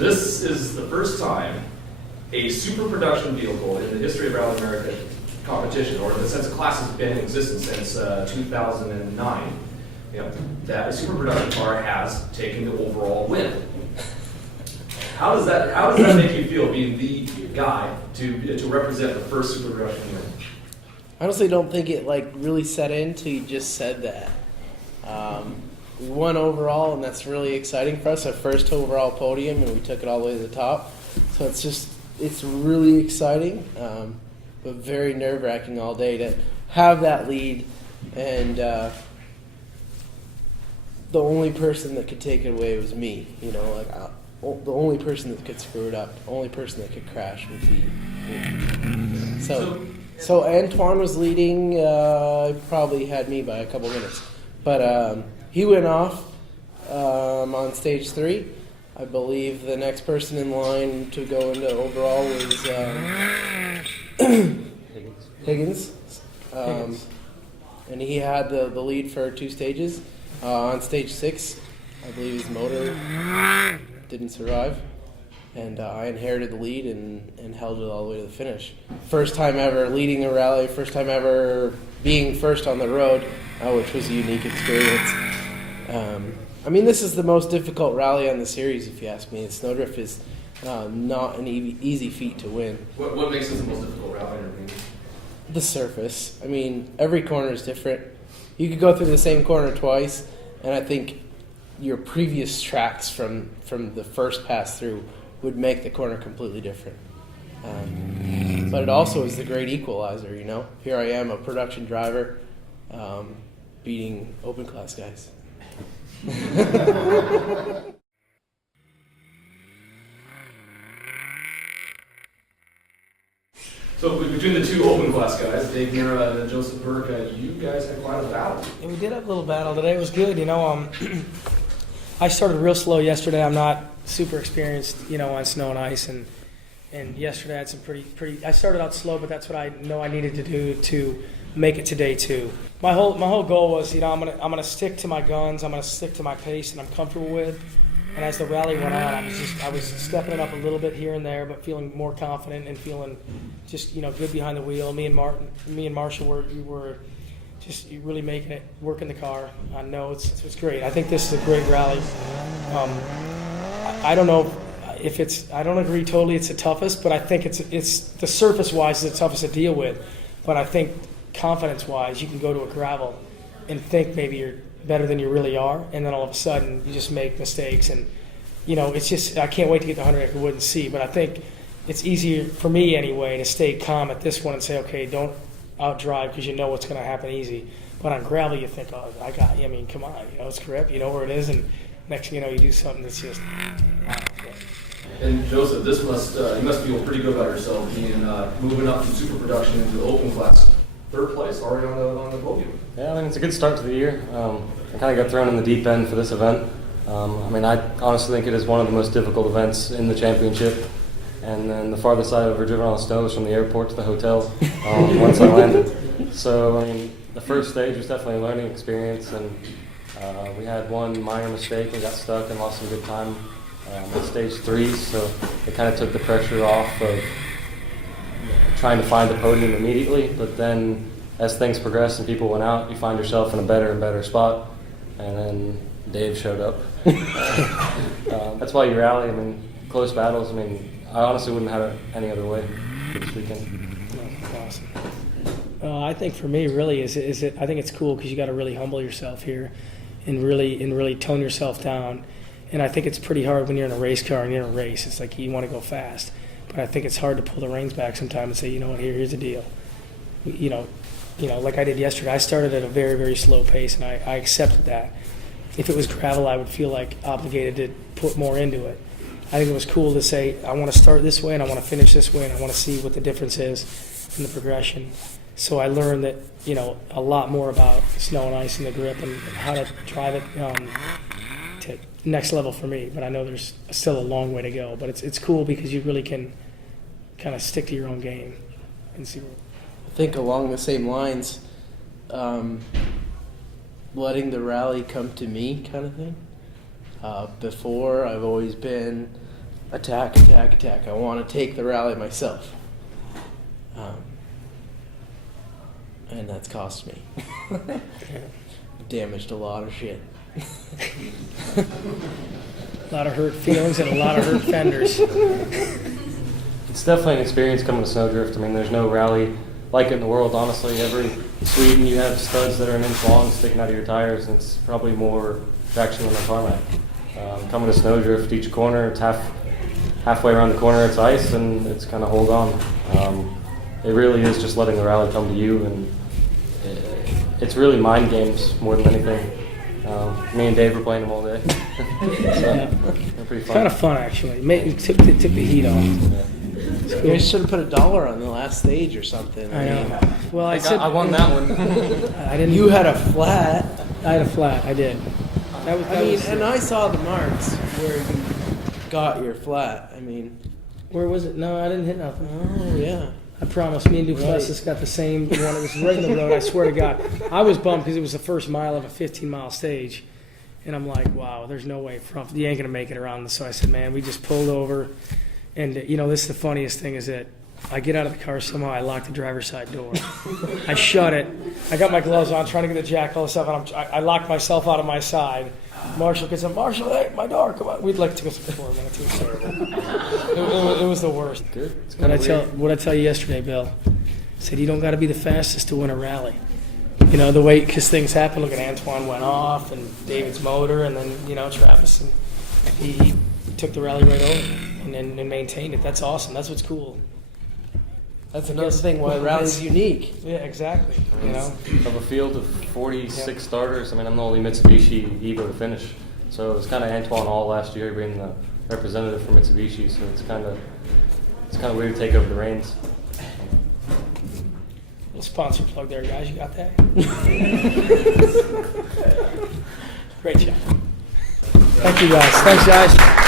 This is the first time a super production vehicle in the history of Rally America competition, or in the sense the class has been in existence since 2009, that a super production car has taken the overall win. How does that make you feel, being the guy to represent the first super production win? I honestly don't think it really set in until you just said that. We won overall, and that's really exciting for us. Our first overall podium, and we took it all the way to the top. So it's really exciting, but very nerve-wracking all day to have that lead, and the only person that could take it away was me. The only person that could screw it up, the only person that could crash would be me. So Antoine was leading, probably had me by a couple minutes. But he went off on stage 3. I believe the next person in line to go into overall was Higgins. And he had the lead for 2 stages. On stage 6, I believe his motor didn't survive. And I inherited the lead and held it all the way to the finish. First time ever leading a rally, first time ever being first on the road, which was a unique experience. This is the most difficult rally on the series, if you ask me. SnoDrift is not an easy feat to win. What makes this the most difficult rally in your opinion? The surface. Every corner is different. You could go through the same corner twice, and I think your previous tracks from the first pass through would make the corner completely different. But it also is the great equalizer, Here I am, a production driver, beating open class guys. So between the two open class guys, Dave Mirra and Joseph Burke, you guys had quite a battle. Yeah, we did have a little battle today. It was good, I started real slow yesterday. I'm not super experienced, on snow and ice, and yesterday I had some pretty. I started out slow, but that's what I know I needed to do to make it to day 2. My whole goal was, I'm gonna stick to my guns. I'm gonna stick to my pace that I'm comfortable with. And as the rally went on, I was stepping it up a little bit here and there, but feeling more confident and feeling just good behind the wheel. Me and Marshall were just really making it work in the car. I know it's great. I think this is a great rally. I don't know if I don't agree totally it's the toughest, but I think it's the surface-wise is the toughest to deal with. But I think confidence-wise, you can go to a gravel and think maybe you're better than you really are, and then all of a sudden you just make mistakes, and it's just I can't wait to get the 100-acre wood and see. But I think it's easier for me anyway to stay calm at this one and say, okay, don't outdrive because you know what's going to happen easy. But on gravel, you think, oh, I got you. Come on, it's grip, you know where it is, and next thing you know, you do something that's just. And Joseph, you must feel pretty good about yourself being moving up from super production into the open class. 3rd place, already on the podium. Yeah, it's a good start to the year. I kind of got thrown in the deep end for this event. I honestly think it is one of the most difficult events in the championship. And then the farthest I've ever driven on snow was from the airport to the hotel once I landed. So, the first stage was definitely a learning experience, and we had one minor mistake and got stuck and lost some good time at stage 3. So it kind of took the pressure off of trying to find the podium immediately, but then as things progressed and people went out, you find yourself in a better and better spot, and then Dave showed up. That's why you rally. Close battles. I honestly wouldn't have it any other way this weekend. Awesome. I think for me, really, I think it's cool because you got to really humble yourself here, and really tone yourself down. And I think it's pretty hard when you're in a race car and you're in a race. It's like you want to go fast. But I think it's hard to pull the reins back sometimes and say, you know what, here's the deal. Like I did yesterday, I started at a very, very slow pace, and I accepted that. If it was gravel, I would feel like obligated to put more into it. I think it was cool to say, I want to start this way, and I want to finish this way, and I want to see what the difference is in the progression. So I learned that, a lot more about snow and ice and the grip and how to drive it to next level for me. But I know there's still a long way to go. But it's cool because you really can kind of stick to your own game and see where. I think along the same lines, letting the rally come to me kind of thing. Before, I've always been attack, attack, attack. I want to take the rally myself. And that's cost me. Damaged a lot of shit. A lot of hurt feelings and a lot of hurt fenders. It's definitely an experience coming to SnoDrift. I mean, there's no rally like it in the world, honestly. Every Sweden, you have studs that are an inch long sticking out of your tires, and it's probably more traction than a tarmac. Coming to SnoDrift, each corner, it's halfway around the corner, it's ice, and it's kind of hold on. It really is just letting the rally come to you, and it's really mind games more than anything. Me and Dave were playing them all day. So, they're pretty fun. Kind of fun, actually. It took the heat off. You guys should have put $1 on the last stage or something. I know. mean, Well, I I won that one. I didn't. You had a flat. I had a flat. I did. And I saw the marks where you got your flat. I mean, Where was it? No, I didn't hit nothing. oh yeah. I promise. Me and Duplessis got the same one. It was right in the road. I swear to God. I was bummed because it was the first mile of a 15-mile stage. And I'm like, wow, there's no way you ain't going to make it around. So I said, man, we just pulled over. And, this is the funniest thing is that I get out of the car somehow. I lock the driver's side door. I shut it. I got my gloves on, trying to get the jack, all this stuff. And I locked myself out of my side. Marshall gets up. Marshall, hey, my door, come on. We'd like to go for 4 minutes. It was terrible. It was the worst. Good. It's What kind of I tell you yesterday, Bill? I said, you don't got to be the fastest to win a rally. The way, because things happen. Look at Antoine went off, and David's motor, and then, Travis, and he took the rally right over and maintained it. That's awesome. That's what's cool. That's another thing why rally is unique. Yeah, exactly. Of a field of 46 starters, I mean, I'm the only Mitsubishi Evo to finish. So it was kind of Antoine all last year being the representative for Mitsubishi. So it's kind of weird to take over the reins. Little sponsor plug there, guys. You got that? Great job. Thank you, guys. Thanks, guys.